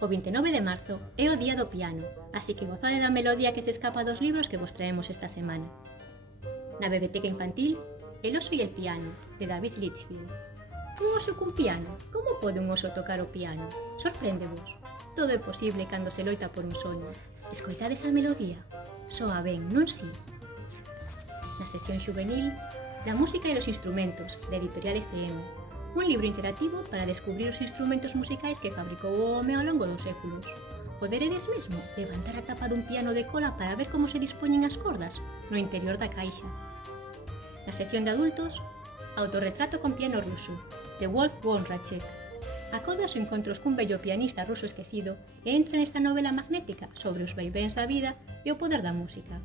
O 29 de marzo é o día do piano, así que gozade da melodía que se escapa dos libros que vos traemos esta semana. Na Biblioteca Infantil, El oso y el piano, de David Litchfield. Un oso cun piano? Como pode un oso tocar o piano? Sorpréndevos. Todo é posible cando se loita por un soño. Escoitades a melodía? Soa ben, non si? Na sección xuvenil, La música e los instrumentos, de Editorial S&M. Un libro interactivo para descubrir os instrumentos musicais que fabricou o home ao longo dos séculos. Poderedes mesmo levantar a tapa dun piano de cola para ver como se dispoñen as cordas no interior da caixa. Na sección de adultos, Autorretrato con piano ruso, de Wolf Wondrachek. Acode aos encontros cun bello pianista ruso esquecido e entra nesta novela magnética sobre os vaivéns da vida e o poder da música.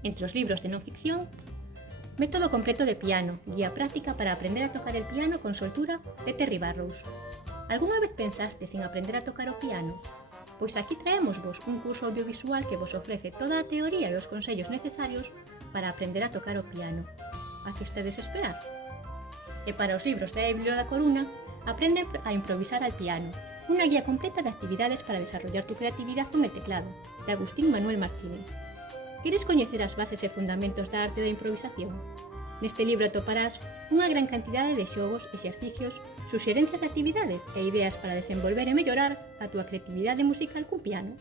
Entre os libros de non ficción, Método completo de piano, guía práctica para aprender a tocar el piano con soltura, de Terry Barrows. Algúna vez pensastes en aprender a tocar o piano? Pois aquí traémosvos un curso audiovisual que vos ofrece toda a teoría e os consellos necesarios para aprender a tocar o piano. A que estedes esperar? E para os libros da Biblio da Coruna, Aprende a improvisar al piano, unha guía completa de actividades para desarrollar tu creatividad con el teclado, de Agustín Manuel Martínez. Queres coñecer as bases e fundamentos da arte da improvisación? Neste libro atoparás unha gran cantidade de xogos, exercicios, suxerencias de actividades e ideas para desenvolver e mellorar a túa creatividade musical cun piano.